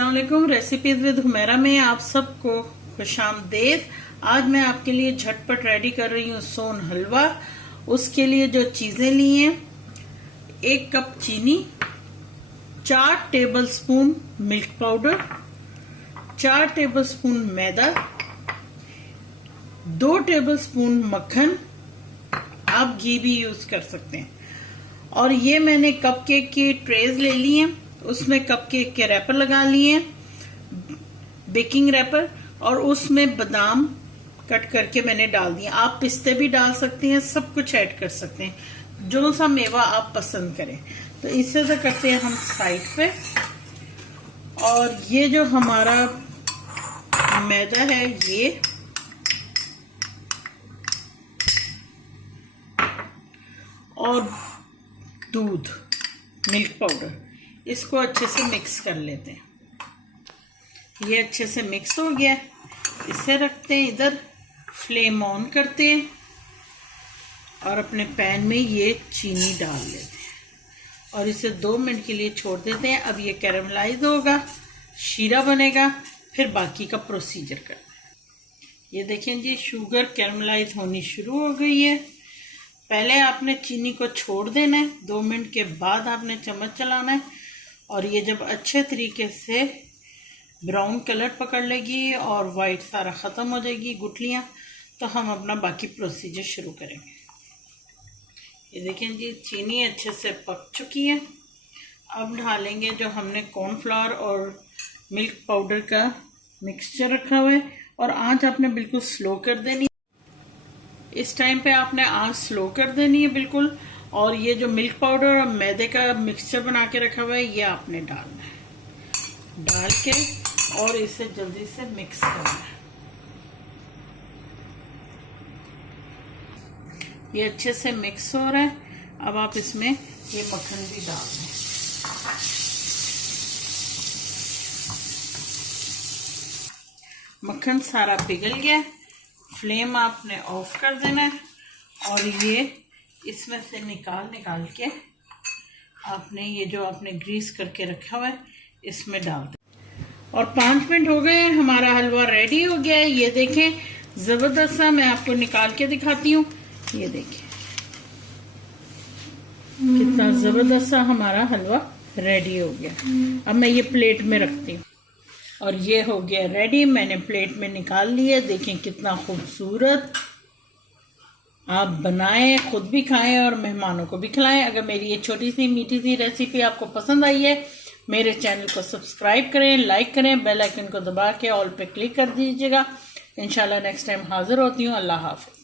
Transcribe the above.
अस्सलाम वालेकुम। Recipes with Humaira में आप सबको खुशामदीद। आज मैं आपके लिए झटपट रेडी कर रही हूँ सोन हलवा। उसके लिए जो चीजें ली हैं, 1 कप चीनी, 4 टेबलस्पून मिल्क पाउडर, 4 टेबलस्पून मैदा, 2 टेबलस्पून मक्खन, आप घी भी यूज कर सकते हैं। और ये मैंने कपकेक की ट्रेज ले ली हैं, उसमें कपकेक के रैपर लगा लिए हैं, बेकिंग रैपर, और उसमें बादाम कट करके मैंने डाल दिए। आप पिस्ते भी डाल सकते हैं, सब कुछ ऐड कर सकते हैं, जो सा मेवा आप पसंद करें। तो इससे तो करते हैं हम साइड पे। और ये जो हमारा मैदा है, ये और दूध, मिल्क पाउडर, इसको अच्छे से मिक्स कर लेते हैं। ये अच्छे से मिक्स हो गया, इसे रखते हैं इधर। फ्लेम ऑन करते हैं और अपने पैन में ये चीनी डाल लेते हैं और इसे 2 मिनट के लिए छोड़ देते हैं। अब ये कैरमलाइज होगा, शीरा बनेगा, फिर बाकी का प्रोसीजर करते हैं। ये देखें जी, शुगर कैरमलाइज होनी शुरू हो गई है। पहले आपने चीनी को छोड़ देना है, 2 मिनट के बाद आपने चम्मच चलाना है, और ये जब अच्छे तरीके से ब्राउन कलर पकड़ लेगी और वाइट सारा ख़त्म हो जाएगी गुठलियाँ, तो हम अपना बाकी प्रोसीजर शुरू करेंगे। ये देखें जी, चीनी अच्छे से पक चुकी है। अब ढालेंगे जो हमने कॉर्नफ्लावर और मिल्क पाउडर का मिक्सचर रखा हुआ है, और आँच आपने बिल्कुल स्लो कर देनी। इस टाइम पे आपने आँच स्लो कर देनी है बिल्कुल। और ये जो मिल्क पाउडर और मैदे का मिक्सचर बना के रखा हुआ है, ये आपने डालना है। डाल के और इसे जल्दी से मिक्स करना है। ये अच्छे से मिक्स हो रहा है। अब आप इसमें ये मक्खन भी डाल दें। मक्खन सारा पिघल गया। फ्लेम आपने ऑफ कर देना है और ये इसमें से निकाल के आपने ये जो आपने ग्रीस करके रखा हुआ है, इसमें डाल दें। और 5 मिनट हो गए, हमारा हलवा रेडी हो गया है। ये देखें, ज़बरदस्त सा। मैं आपको निकाल के दिखाती हूँ। ये देखें कितना ज़बरदस्त सा हमारा हलवा रेडी हो गया। अब मैं ये प्लेट में रखती हूँ और ये हो गया रेडी। मैंने प्लेट में निकाल लिया। देखें कितना खूबसूरत। आप बनाएं, खुद भी खाएं और मेहमानों को भी खिलाएं। अगर मेरी ये छोटी सी मीठी सी रेसिपी आपको पसंद आई है, मेरे चैनल को सब्सक्राइब करें, लाइक करें, बेल आइकन को दबा के ऑल पे क्लिक कर दीजिएगा। इंशाल्लाह नेक्स्ट टाइम हाजिर होती हूँ। अल्लाह हाफ़िज़।